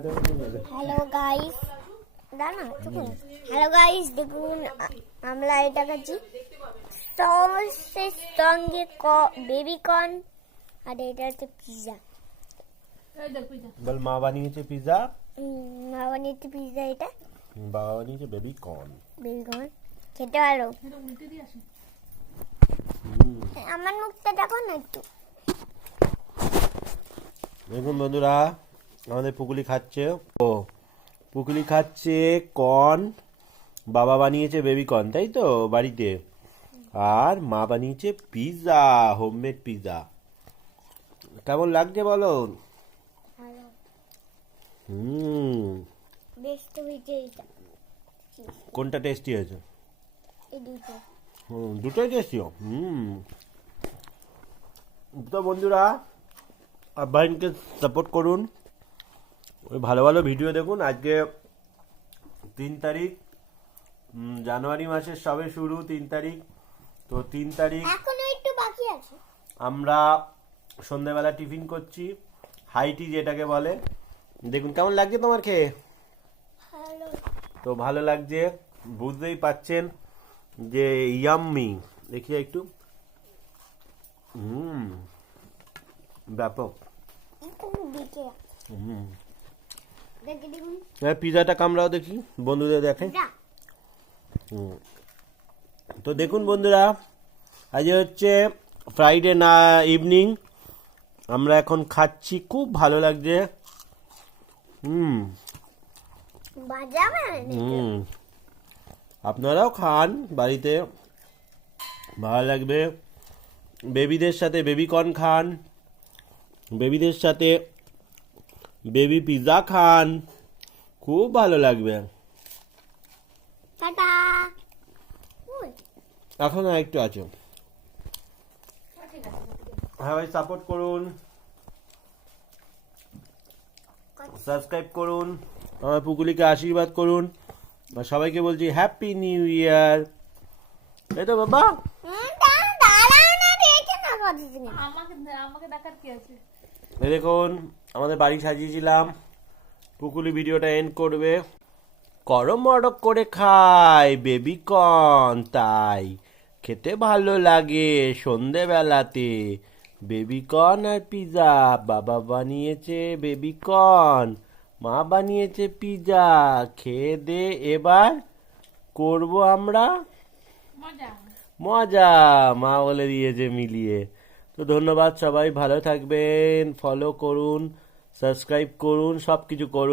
Hello guys, দাঁড়া চুকুন। Hello guys, দেখুন আমরা এটা খাচ্ছি সসের সঙ্গে বেবি কর্ন, আর এটা হচ্ছে পিৎজা। বল মা বানিয়েছে পিৎজা, মা বানিয়েছে পিৎজা, এটা বাবা বানিয়েছে বেবি কর্ন। বেবি কর্ন খেতে ভালো। আমার মুখটা দেখো না একটু। দেখুন বন্ধুরা, আমাদের পুকুলি খাচ্ছে। পুকুলি খাচ্ছে কর্ন, বাবা বানিয়েছে বেবি কর্ন, তাই তো বাড়িতে। আর মা বানিয়েছে পিৎজা, হোমমেড পিৎজা। কেমন লাগছে বলো? ভালো, হুম, বেশ তো হয়েছে এটা। কোনটা টেস্টি হয়েছে? এই দুটো দুটোই টেস্টি। তো বন্ধুরা, আব্বাইনকে সাপোর্ট করুন, ওই ভালো ভালো ভিডিও দেখুন। আজকে 3 তারিখ, জানুয়ারি মাসের সবে শুরু, 3 তারিখ। তো 3 তারিখ এখনো একটু বাকি আছে। আমরা সন্ধ্যাবেলা টিফিন করছি, হাইটি যেটাকে বলে। দেখুন কেমন লাগছে তোমার খেয়ে? ভালো, তো ভালো লাগছে, বুঝতেই পাচ্ছেন যে ইয়াম্মি। দেখি একটু। ব্যাপক। একটু দিকে দেখে দেখুন পিৎজাটা কামড়াও দেখি, বন্ধুদের দেখে। যা। তো দেখুন বন্ধুরা, আজ হচ্ছে ফ্রাইডে না ইভিনিং, আমরা এখন খাচ্ছি, খুব ভালো লাগছে। বাজাবে আপনারাও খান বাড়িতে, ভালো লাগবে। বেবিদের সাথে বেবি কর্ন খান, বেবিদের সাথে বেবি পিৎজা খান, খুব ভালো লাগবে। টাটা। এখন আর একটু আছে। হ্যাঁ ভাই, সাপোর্ট করুন, সাবস্ক্রাইব করুন, আমার পুকুলিকে আশীর্বাদ করুন। আর সবাইকে বলছি হ্যাপি নিউ ইয়ার। এই তো বাবা, এই দেখুন আমাদের বাড়ি সাজিয়েছিলাম, পুকুলি ভিডিওটা এন্ড করবে। করম মরক করে খায় বেবি কর্ন, তাই খেতে ভালো লাগে সন্ধেবেলাতে। বেবি কর্ন আর পিৎজা, বাবা বানিয়েছে বেবি কর্ন, মা বানিয়েছে পিৎজা। খেয়ে দে, এবার করব আমরা মজা, মা বলে দিয়েছে মিলিয়ে। তো ধন্যবাদ, সবাই ভালো থাকবেন, ফলো করুন, সাবস্ক্রাইব করুন, সব কিছু করুন।